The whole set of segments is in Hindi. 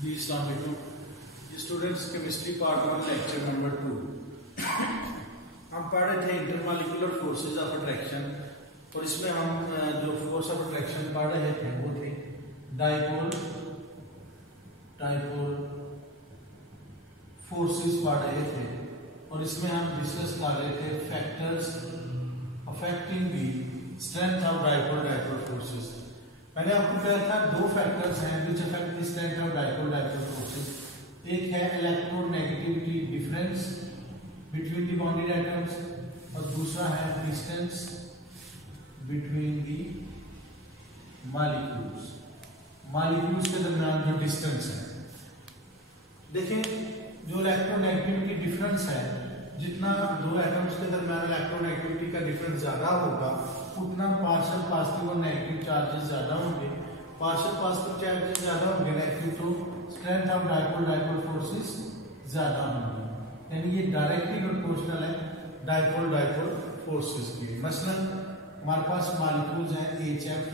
जी अस्सलाम वालेकुम students, chemistry part 1 lecture number 2 हम पढ़ रहे थे इंटरमॉलिक्यूलर फोर्सेस ऑफ अट्रैक्शन। और इसमें हम जो फोर्स ऑफ अट्रैक्शन पढ़ रहे थे वो थे डाइपोल फोर्सेस पढ़ रहे थे। और इसमें हम डिस्कस कर रहे थे factors affecting the strength of dipole forces. मैंने आपको कहा था दो फैक्टर्स हैं which affect the strength of dipole forces. एक है electronegativity difference between the bonded atoms और दूसरा है डिस्टेंस बिटवीन द मॉलिक्यूल्स के दरमियान जो डिस्टेंस है। देखें, जो इलेक्ट्रोनेगेटिविटी डिफरेंस है, जितना दो एटम्स के दरमियान इलेक्ट्रोनेगेटिविटी का डिफरेंस ज्यादा होगा उतना पार्शियल पॉजिटिव और नेगेटिव चार्जेस ज्यादा होंगे। पार्शियल पॉजिटिव चार्जेस ज्यादा होंगे नेगेटिव, तो स्ट्रेंथ ऑफ डाइपोल फोर्सेस ज्यादा होंगे। यानी ये डायरेक्टली प्रोपोर्शनल है डाइपोल फोर्सेस के। मसलन हमारे पास मॉलिक्यूल्स हैं HF,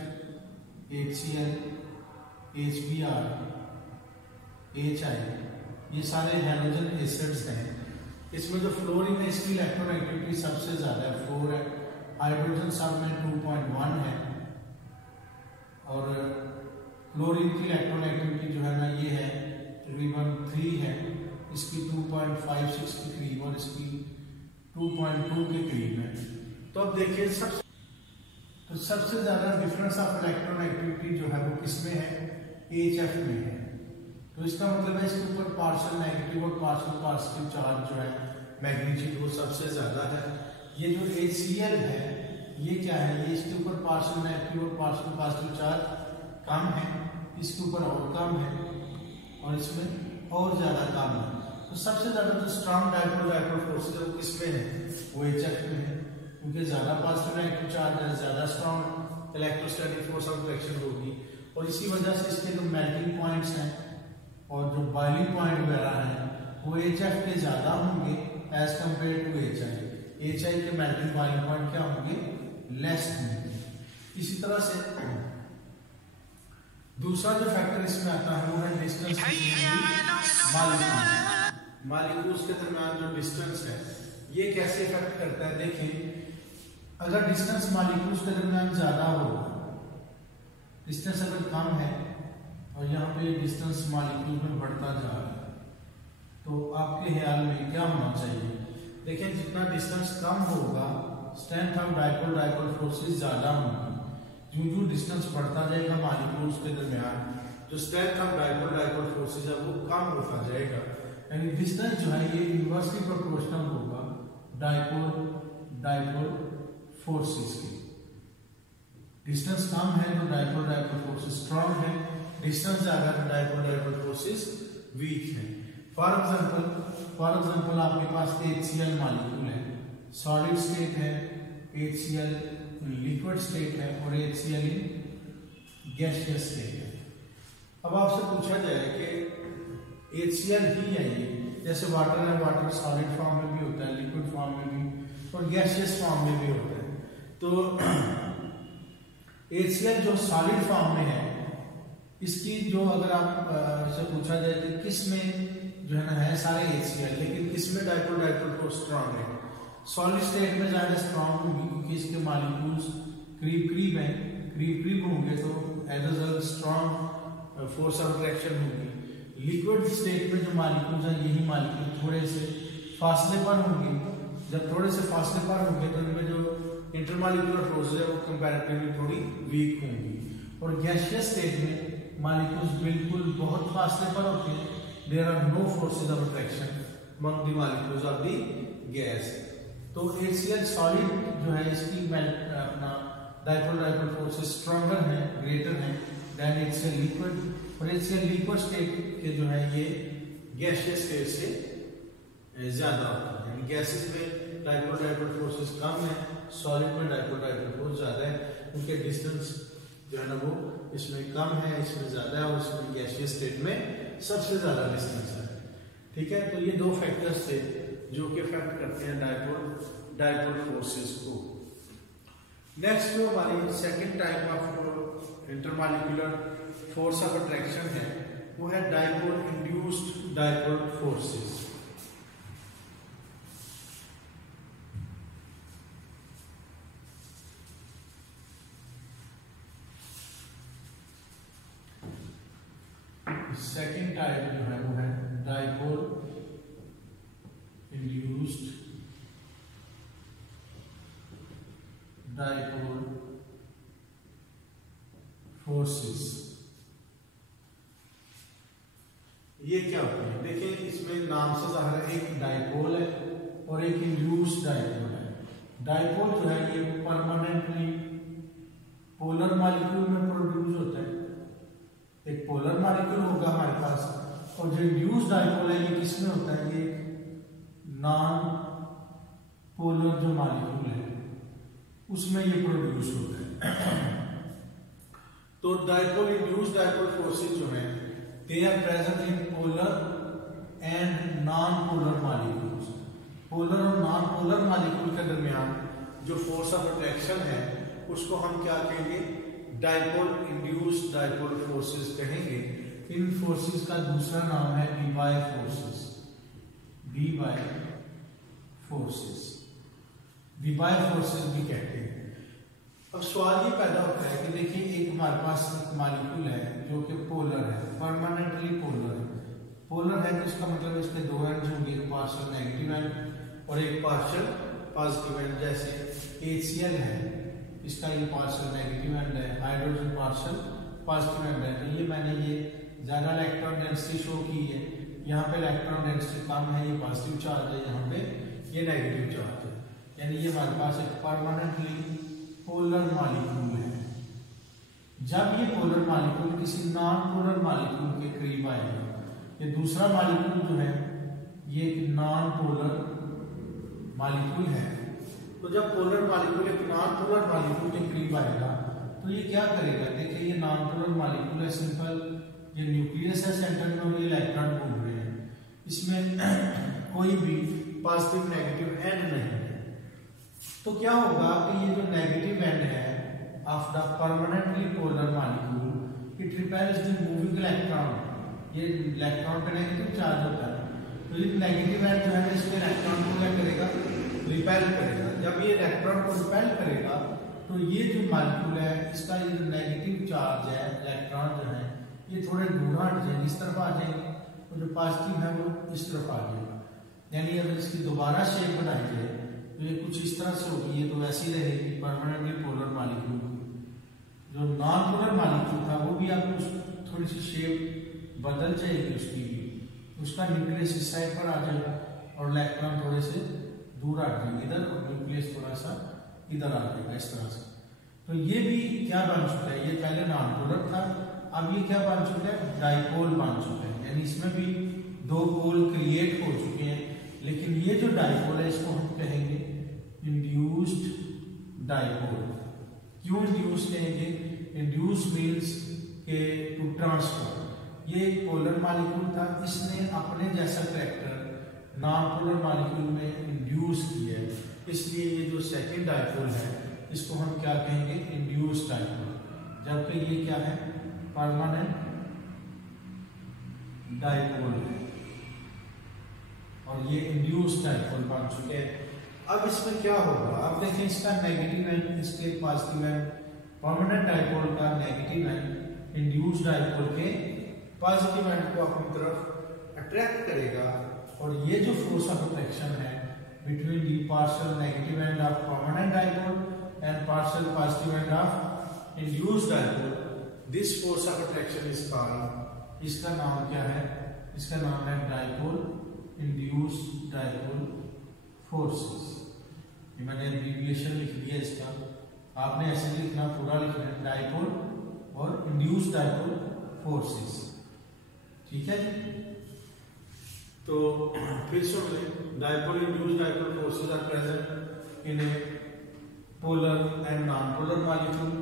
HCl, HBr, HI, ये सारे हैलोजन एसिड्स हैं। इसमें जो फ्लोरीन है इसकी इलेक्ट्रोनेगेटिविटी सबसे ज्यादा है, 4 है। हाइड्रोजन सब में 2.1 है और क्लोरीन की इलेक्ट्रोनेगेटिविटी जो है ना ये है तकरीबन 3 है, इसकी 2.56 के करीब और इसकी 2.2 के करीब है। तो अब देखिए सबसे ज्यादा डिफरेंस ऑफ इलेक्ट्रोनेगेटिविटी जो है वो किसमें है, HF में है। तो इसका मतलब है इसके ऊपर पार्शियल नेगेटिव और पार्शियल पॉजिटिव चार्ज जो है मैग्नीट्यूड वो सबसे ज्यादा है। ये जो HCl है ये क्या है, ये इसके ऊपर पार्शियल नेगेटिव और पार्शियल पॉजिटिव चार्ज कम है, इसके ऊपर और कम है और इसमें और ज्यादा कम है। तो सबसे ज्यादा जो स्ट्रॉन्ग डाइपोल फोर्स है वो किसमें है, वो HF में है, क्योंकि ज्यादा पॉजिटिव नेगेटिव चार्ज है, ज्यादा strong electrostatic force of attraction होगी। और इसी वजह से इसके जो मेल्टिंग पॉइंट्स हैं और जो बॉइलिंग पॉइंट वगैरह हैं वो HF के ज्यादा होंगे एज कम्पेयर टू HI के मेल्टिंग बॉइलिंग पॉइंट क्या होंगे, लेस होंगे। इसी तरह से दूसरा जो फैक्टर इसमें आता है वो है डिस्टेंस मॉलिक्यूल्स के दरमियान जो डिस्टेंस है ये कैसे इफेक्ट करता है। देखें, अगर डिस्टेंस मॉलिक्यूल्स के दरमियान ज्यादा हो, डिस्टेंस अगर कम है और यहाँ पे डिस्टेंस मॉलिक्यूल में बढ़ता जा रहा है, तो आपके ख्याल में क्या होना चाहिए। देखिए, जितना डिस्टेंस कम होगा स्ट्रेंथ ऑफ डाइपोल फोर्सेस ज्यादा होंगी। जो डिस्टेंस बढ़ता जाएगा मॉलिक्यूल्स के दरमियान, जो स्ट्रेंथ ऑफ डाइपोल फोर्सेस है वो कम होता जाएगा। यानी डिस्टेंस जो है ये इनवर्सली प्रोपोर्शनल होगा डाइपोल फोर्सेस की। डिस्टेंस कम है तो डाइपोल फोर्सेस स्ट्रॉन्ग है, डिस्टेंस ज्यादा है डाइपोल फोर्सेस वीक है। फॉर एग्जांपल आपके पास HCl मॉलिक्यूल है, सॉलिड स्टेट है, HCl लिक्विड स्टेट है और HCl गैसियस स्टेट है। अब आपसे पूछा जाए कि HCl ही है ये, जैसे वाटर है, वाटर सॉलिड फॉर्म में भी होता है, लिक्विड फॉर्म में भी और गैसियस फॉर्म में भी होता है। तो HCl जो सॉलिड फॉर्म में है इसकी जो अगर आप से पूछा जाए कि किस में जो है ना है सारे HCl, लेकिन किसमें डाइपोल फोर्स स्ट्रॉन्ग है, सॉलिड स्टेट में ज्यादा स्ट्रॉन्ग होगी क्योंकि इसके मॉलिक्यूल्स करीब होंगे तो as a result strong force of attraction होगी। लिक्विड स्टेट में जो मॉलिक्यूल्स हैं यही मॉलिक्यूल थोड़े से फासले पर होंगे। जब थोड़े से फासले पर होंगे तो इनमें जो इंटरमॉलिक्यूलर फोर्सेस है वो कंपैरेटिवली थोड़ी वीक होंगी। और गैसियस स्टेट में मॉलिक्यूल्स बिल्कुल बहुत फासले पर होते हैं, there are no forces of attraction among the molecules of the gas. तो HCl सॉलिड जो है इसकी अपना डाइपोल फोर्सेस स्ट्रॉन्गर है, ग्रेटर है देन HCl लिक्विड। और HCl लिक्विड स्टेट के जो है ये गैसियस स्टेट से ज्यादा होता है। यानी गैसेस में डाइपोल फोर्सेस कम है, सॉलिड में डाइपोल फोर्स ज्यादा है, उनके डिस्टेंस जो है ना वो इसमें कम है, इसमें ज्यादा है और इसमें गैसियस स्टेट में सबसे ज्यादा डिस्टेंस है। ठीक है, तो ये दो फैक्टर्स थे जो कि इफेक्ट करते हैं डाइपोल फोर्सेस को। नेक्स्ट जो हमारी second type of intermolecular force of attraction है वो है dipole dipole forces. Second type जो है वो है डाइपोल इंड्यूस्ड डाइपोल फोर्सेस। ये क्या होता है? देखिए इसमें नाम से ज़ाहिर है, एक डाइपोल है और एक इंड्यूस्ड डाइपोल है। डाइपोल जो है ये परमानेंटली पोलर मॉलिक्यूल में प्रोड्यूस होता है, एक पोलर मॉलिक्यूल होगा हमारे पास, और जो इंड्यूस्ड डाइपोल है ये किसमें होता है? ये नॉन पोलर जो मॉलिक्यूल है उसमें ये प्रोड्यूस होता है। तो डाइपोल इंड्यूस्ड डाइपोल फोर्सेस जो है they are present in polar and non polar molecules. Polar और नॉन पोलर मॉलिक्यूल के दरमियान जो फोर्स ऑफ अट्रैक्शन है उसको हम क्या कहेंगे? डाइपोल इंड्यूस्ड डाइपोल फोर्सेस कहेंगे। इन फोर्सेस का दूसरा नाम है Debye forces. Debye forces, Debye forces भी कहते हैं। अब सवाल ये पैदा होता है कि देखिए एक हमारे पास एक मॉलिक्यूल है जो कि पोलर है, परमानेंटली पोलर है। पोलर है तो इसका मतलब इसके दो एंड्स होंगे, एक पार्शियल नेगेटिव एंड और एक पार्शियल पॉजिटिव एंड। जैसे HCl है, इसका ये पार्शियल नेगेटिव एंड है, हाइड्रोजन पार्शियल पॉजिटिव एंड है। तो ये मैंने ये ज्यादा इलेक्ट्रॉन डेंसिटी शो की है, यहाँ पे इलेक्ट्रॉन डेंसिटी कम है, ये पॉजिटिव चार्ज है, यहाँ पे ये नेगेटिव चार्ज है। यानी ये हमारे पास एक परमानेंटली पोलर मॉलिक्यूल है। जब ये पोलर मॉलिक्यूल किसी नॉन पोलर मॉलिक्यूल के करीब आएगा, ये दूसरा मॉलिक्यूल जो है ये एक नॉन पोलर मॉलिक्यूल है, तो जब पोलर मॉलिक्यूल एक नॉन पोलर मॉलिक्यूल के करीब आएगा तो ये क्या करेगा? देखिए ये नॉन पोलर मॉलिक्यूल है, सिंपल ये न्यूक्लियस है सेंटर में और ये इलेक्ट्रॉन घूम रहे हैं, इसमें कोई भी पॉजिटिव नेगेटिव एंड नहीं है। तो क्या होगा कि ये जो नेगेटिव एंड है of the permanently polar molecule it repels the moving electron. ये इलेक्ट्रॉन का नेगेटिव चार्ज होता है, तो ये नेगेटिव एंड जो है इसके इलेक्ट्रॉन को क्या करेगा? रिपेल करेगा। जब ये इलेक्ट्रॉन को रिपेल करेगा तो ये जो मॉलिक्यूल है इसका ये जो नेगेटिव चार्ज है, इलेक्ट्रॉन जो है ये थोड़े दूर हट जाएंगे, इस तरफ आ जाएंगे, और जो पॉजिटिव है वो इस तरफ आ जाएगा। यानी अगर इसकी दोबारा शेप बनाई जाए तो ये कुछ इस तरह से होगी, ये तो वैसी रहेगी परमानेंटली पोलर मॉलिक्यूल। जो नॉन पोलर मॉलिक्यूल था वो भी आपको थोड़ी सी शेप बदल जाएगी उसकी भी, उसका न्यूक्लियस इस साइड पर आ जाएगा और इलेक्ट्रॉन थोड़े से दूर हट जाएंगे इधर, और न्यूक्लियस थोड़ा सा इधर आ जाएगा इस तरह से। तो ये भी क्या बन चुका है? ये पहले नॉन पोलर था, अब ये क्या बन चुका है? डाइपोल बन चुका है। यानी इसमें भी दो पोल क्रिएट हो चुके हैं, लेकिन ये जो डाइपोल है इसको हम कहेंगे इंड्यूस्ड डाइपोल। क्यों इंड्यूस कहेंगे? इंड्यूस मीन्स के टू ट्रांसफर। ये एक पोलर मॉलिक्यूल था, इसने अपने जैसा कैरेक्टर नॉन पोलर मॉलिक्यूल में इंड्यूस किया है, इसलिए ये जो सेकंड डाइपोल है इसको हम क्या कहेंगे? Induced dipole. जबकि ये क्या है? परमानेंट डाइपोल है, और ये इंड्यूस्ड डाइपोल बन चुके हैं। अब इसमें क्या होगा? अब देखें इसका नेगेटिव एंड इसके पॉजिटिव एंड, परमानेंट डाइपोल का नेगेटिव एंड इंड्यूस्ड डाइपोल के पॉजिटिव एंड को अपनी तरफ अट्रैक्ट करेगा, और ये जो फोर्स ऑफ अट्रैक्शन है between the partial negative end of permanent dipole and partial positive end of induced dipole, this force of attraction is called, इसका नाम क्या है? इसका नाम है डाइपोल इंड्यूस्ड डाइपोल फोर्सेस। ये मैंने एब्रिविएशन लिख दिया इसका, आपने ऐसे लिखना, पूरा लिखना है डाइपोल और इंड्यूस्ड डाइपोल फोर्सेस। ठीक है जी? तो फिर से dipole induced dipole forces are present in a polar and non polar molecule.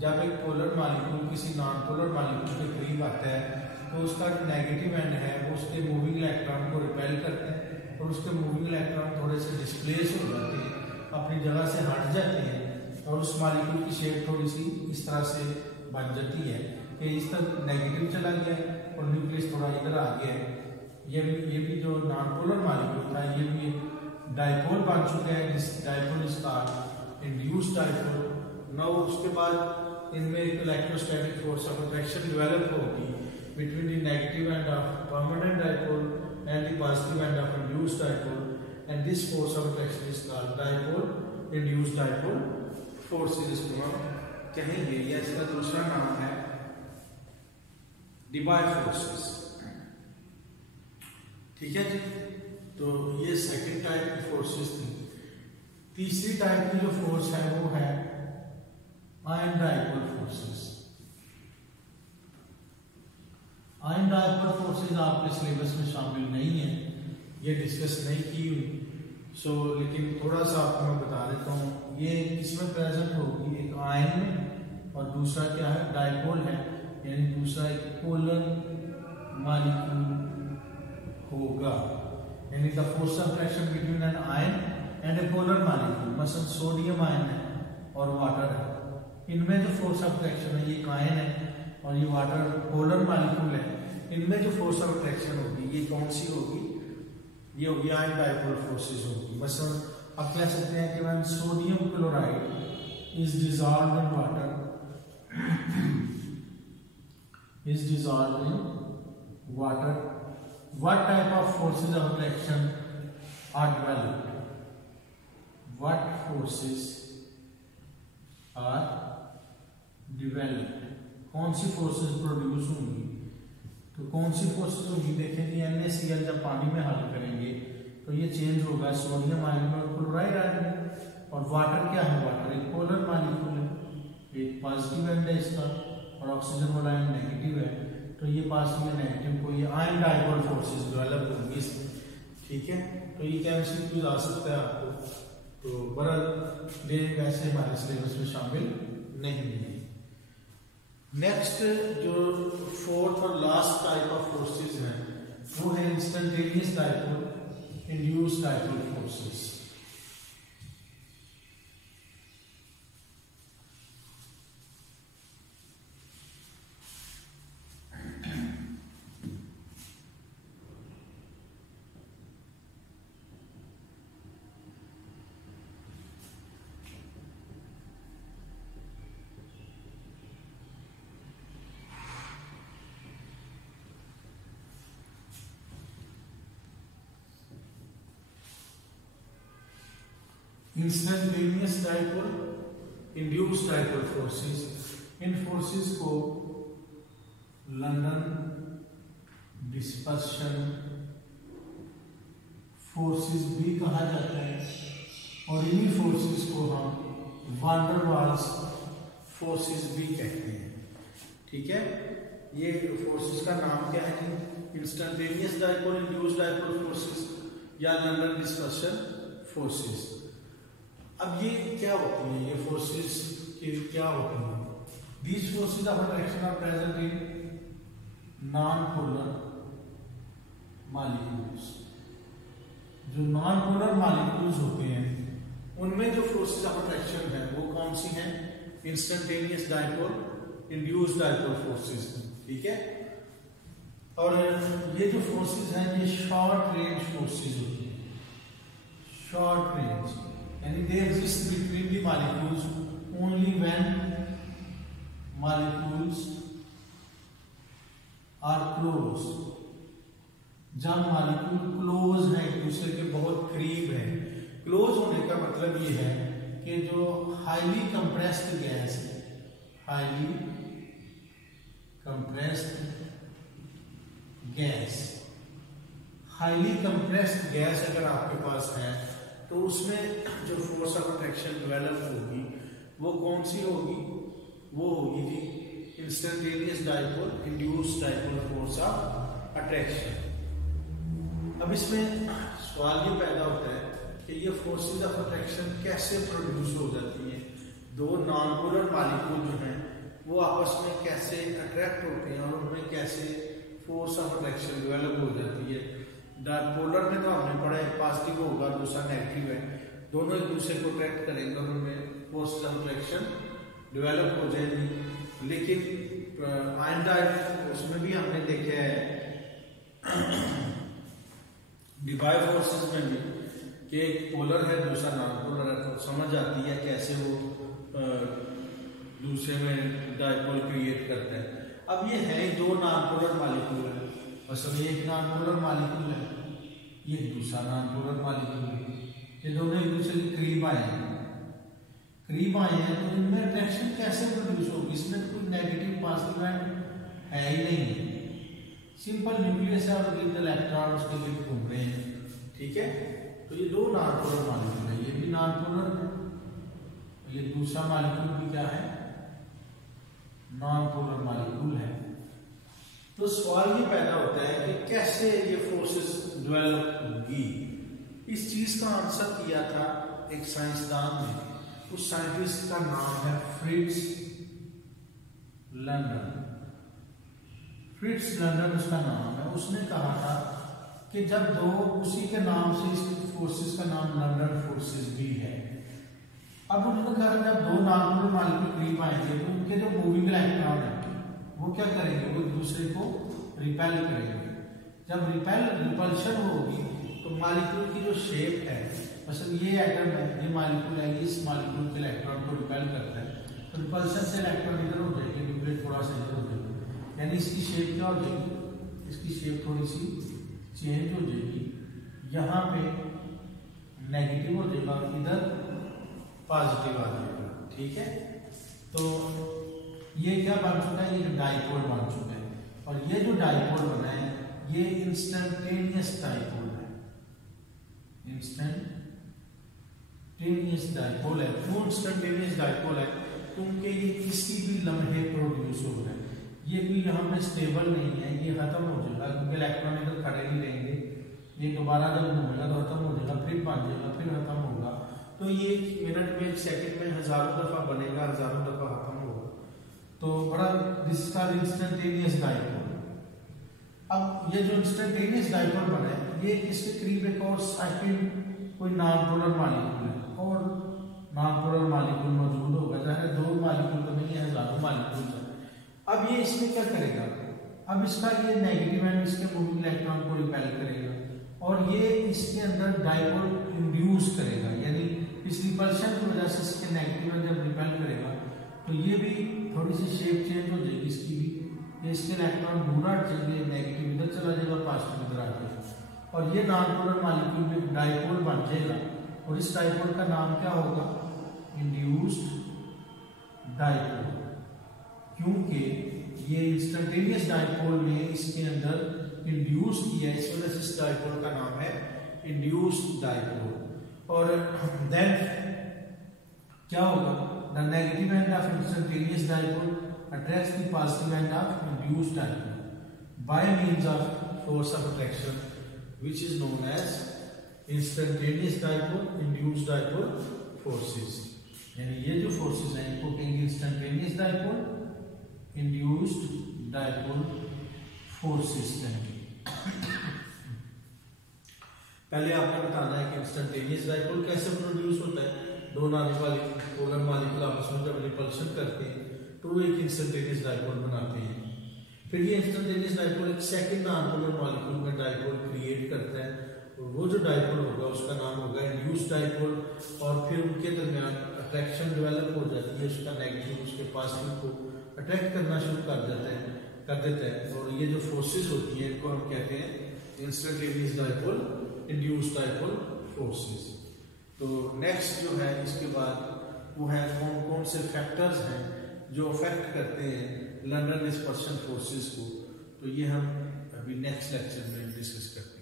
जब एक पोलर मॉलिक्यूल किसी नॉन पोलर मॉलिक्यूल के करीब आता है तो उसका जो नेगेटिव एंड है वो उसके मूविंग इलेक्ट्रॉन को रिपेल करते हैं, और उसके मूविंग इलेक्ट्रॉन थोड़े से डिस्प्लेस हो जाते हैं, अपनी जगह से हट जाते हैं, और उस मॉलिक्यूल की शेप थोड़ी सी इस तरह से बन जाती है कि इस तरह नेगेटिव चला गया और न्यूक्लियस थोड़ा इधर आ गया है, ये भी जो नॉन पोलर मॉलिक्यूल था ये भी डाइपोल बन चुका है। This dipole is called induced dipole. Now उसके बाद इनमें एक electrostatic force of attraction develop होगी between the negative end of permanent dipole and the positive end of induced dipole, and this force of attraction is called dipole induced dipole force. इसको हम कहेंगे, या इसका दूसरा नाम है डिबाय फोर्सेस। ठीक है जी, तो ये सेकंड टाइप की फोर्सेस थी। तीसरी टाइप की जो फोर्स है वो है ion dipole forces. Ion dipole forces आपके सिलेबस में शामिल नहीं है, ये डिस्कस नहीं की हुई। लेकिन थोड़ा सा आपको मैं बता देता हूँ, ये किसमें प्रेजेंट होगी, एक आयन में, और दूसरा क्या है, डाइपोल है, यानी दूसरा एक पोलर मॉलिक्यूल होगा। यानी the force of attraction between an ion and a polar molecule, मसलन सोडियम आयन है और वाटर है, इनमें जो फोर्स ऑफ अट्रैक्शन है, ये एक आयन है और ये वाटर पोलर मॉलिक्यूल है, इनमें जो फोर्स ऑफ अट्रैक्शन होगी ये कौन सी होगी, ये होगी आयन डाइपोल फोर्सेस होगी। मसलन आप कह सकते हैं कि when sodium chloride is dissolved in water, what type of forces of attraction are developed? What forces are developed? कौन सी फोर्सेस प्रोड्यूस होंगी? तो कौन सी फोर्सेस होंगी, देखेंगे NaCl जब पानी में हल करेंगे तो ये चेंज होगा सोडियम आयन में और क्लोराइड आयन में। और वाटर क्या है, वाटर एक पोलर मॉलिक्यूल है, एक पॉजिटिव एंड है इसका और ऑक्सीजन वाला एंड नेगेटिव है, तो ये पॉजिटिव या नेगेटिव को ये आयन डाइपोल फोर्सेस डेवलप होंगी इसमें। ठीक है, तो ये केमिस्ट्री आ सकता है आपको, तो बरल ये वैसे हमारे सिलेबस में शामिल नहीं है। नेक्स्ट जो फोर्थ और लास्ट टाइप ऑफ फोर्सेस हैं वो है instantaneous dipole induced dipole forces. Instantaneous dipole induced dipole forces, इन फोर्सेस को लंदन डिस्पर्शन फोर्सेस भी कहा जाता है और इन्हीं फोर्सेस को हम वान डर वाल्स फोर्सेस भी कहते हैं। ठीक है, ये फोर्सेस का नाम क्या है, instantaneous dipole induced dipole forces या लंदन डिस्पर्शन फोर्सेस। अब ये क्या होती है, ये फोर्सेस क्या होती हैं? These forces of attraction are present in non polar molecules. जो नॉन पोलर मॉलिक्यूल्स होते हैं उनमें जो फोर्सेस ऑफ अट्रैक्शन है वो कौन सी हैं, instantaneous dipole induced dipole forces. ठीक है, और ये जो फोर्सेस हैं ये शॉर्ट रेंज फोर्सेस होती हैं, शॉर्ट रेंज, यानी they exist between the molecules only when molecules are close। जब मॉलिक्यूल क्लोज है, एक दूसरे के बहुत करीब है। क्लोज होने का मतलब ये है कि जो हाईली कंप्रेस्ड गैस है, highly compressed gas, highly compressed gas अगर आपके पास है तो उसमें जो फोर्स ऑफ अट्रैक्शन डेवलप होगी वो कौन सी होगी, वो होगी जी instantaneous dipole induced dipole force of attraction. अब इसमें सवाल ये पैदा होता है कि ये फोर्सेस ऑफ अट्रैक्शन कैसे प्रोड्यूस हो जाती हैं, दो नॉन पोलर मॉलिक्यूल जो हैं वो आपस में कैसे अट्रैक्ट होते हैं और उनमें कैसे फोर्स ऑफ अट्रैक्शन डेवलप हो जाती है। पोलर में तो हमने पढ़ा एक पॉजिटिव होगा दूसरा नेगेटिव है, दोनों एक दूसरे को अट्रैक्ट करेंगे और उनमें फोर्स ऑफ अट्रैक्शन डेवलप हो जाएगी। लेकिन आयन डाइपोल उसमें भी हमने देखा है बाय फोर्सेस में भी कि एक पोलर है दूसरा नॉन पोलर है, तो समझ आती है कैसे वो दूसरे में डायपोल क्रिएट करता है। अब ये है दो नॉन पोलर मॉलिक्यूल है, मतलब ये एक नॉन पोलर मॉलिक्यूल है, ये दूसरा नॉन पोलर मॉलिक्यूल है, ये दोनों एक दूसरे के करीब आए हैं तो इनमें अट्रैक्शन कैसे प्रोड्यूस होगी? इसमें कोई नेगेटिव पॉजिटिव एंड है ही नहीं, सिंपल न्यूक्लियस है और इलेक्ट्रॉन उसके लिए घूम रहे हैं, ठीक है। तो ये दो नॉन पोलर मॉलिक्यूल है, ये भी नॉन पोलर है, ये दूसरा मॉलिक्यूल भी क्या है? नॉन पोलर मॉलिक्यूल है। तो सवाल ये पैदा होता है कि कैसे ये फोर्सेस डेवलप होगी। इस चीज का आंसर किया था एक साइंसदान ने, उस साइंटिस्ट का नाम है फ्रिट्ज लंडन। फ्रिट्ज लंडन उसका नाम है। उसने कहा था कि जब दो, उसी के नाम से इस फोर्सेस का नाम लंडन फोर्सेस भी है। अब उन्होंने कहा जब दो नॉन पोलर मॉलिक्यूल करीब आएंगे तो उनके जो मूविंग इलेक्ट्रॉन है वो क्या करेंगे? वो एक दूसरे को रिपेल करेंगे। जब रिपल्शन होगी तो मॉलिक्यूल की जो शेप है, मतलब ये एटम है, ये मॉलिक्यूल है, इस मॉलिक्यूल के इलेक्ट्रॉन को रिपेल करता है, तो रिपल्शन से इलेक्ट्रॉन इधर हो जाएगी, न्यूक्लियस थोड़ा सा इधर हो जाएगा, यानी इसकी शेप क्या हो जाएगी? इसकी शेप थोड़ी सी चेंज हो जाएगी, यहाँ पे नेगेटिव हो जाएगा, इधर पॉजिटिव आ जाएगा, ठीक है। तो ये क्या बन चुका है? ये जो डाइपोल बन चुका है, और ये जो डाइपोल बना है ये इंस्टेंटेनियस डाइपोल है, इंस्टेंटेनियस डाइपोल है। क्यों इंस्टेंटेनियस डाइपोल है? क्योंकि ये किसी भी लम्हे प्रोड्यूस हो रहा है, ये कोई यहाँ पे स्टेबल नहीं है, ये खत्म हो जाएगा क्योंकि इलेक्ट्रॉन इधर खड़े नहीं रहेंगे, ये दोबारा जब घूमेगा तो खत्म हो जाएगा, फिर बन जाएगा, फिर खत्म होगा। तो ये मिनट में, एक सेकंड में हजारों दफा बनेगा, हजारों दफा खत्म होगा। तो बड़ा दिस का इंस्टेंटेनियस डाइपोल। अब ये जो इंस्टेंटेनियस डाइपोल बना है ये इसके करीब एक और सेकंड कोई नॉन पोलर मॉलिक्यूल है, और नॉन पोलर मॉलिक्यूल मौजूद होगा, चाहे दो मॉलिक्यूल तो नहीं है, हजारों मॉलिक्यूल है। अब ये इसमें क्या करेगा? अब इसका ये नेगेटिव एंड इसके मूविंग इलेक्ट्रॉन को रिपेल करेगा, और ये इसके अंदर डाइपोल इंड्यूस करेगा, यानी इस रिपल्शन की वजह से इसके नेगेटिव एंड जब रिपेल करेगा तो ये भी थोड़ी सी शेप चेंज हो जाएगी इसकी भी, ये इसके इलेक्ट्रॉन दूर हट जाएंगे, नेगेटिव इधर चला जाएगा, पॉजिटिव इधर आ जाएगा, और ये नॉन पोलर मॉलिक्यूल में डाइपोल बन जाएगा, और इस डाइपोल का नाम क्या होगा? इंड्यूस्ड डाइपोल, क्योंकि ये इंस्टेंटेनियस डाइपोल ने इसके अंदर इंड्यूस किया, इस वजह से इस डाइपोल का नाम है इंड्यूस्ड डाइपोल। और देन क्या होगा? The negative end of instantaneous dipole attracts the positive end of induced dipole by means of force of attraction, which is known as instantaneous dipole, induced dipole forces। यानी ये जो forces हैं इनको कहेंगे instantaneous dipole, induced dipole forces कहेंगे। पहले आपने बताना है कि इंस्टेंटेनियस डाइपोल कैसे प्रोड्यूस होता है। दो नॉन पोलर मॉलिक्यूल आपस में जब रिपल्शन करते हैं तो एक इंस्टेंटेनियस डाइपोल बनाते हैं। फिर ये इंस्टेंटेनियस डाइपोल एक सेकंड नॉन पोलर मॉलिक्यूल में डाइपोल क्रिएट करता है, और वो जो डाइपोल होगा उसका नाम होगा इंड्यूस्ड डाइपोल, और फिर उनके दरमियान अट्रैक्शन डेवलप हो जाती है, उसका नेगेटिव उसके पॉजिटिव को अट्रैक्ट करना शुरू कर देता है, और ये जो फोर्सेज होती हैं इनको हम कहते हैं instantaneous dipole, induced dipole forces. तो नेक्स्ट जो है इसके बाद वो है कौन कौन से फैक्टर्स हैं जो अफेक्ट करते हैं लंदन डिस्पर्शन फोर्सेस को, तो ये हम अभी नेक्स्ट लेक्चर में डिस्कस करते हैं।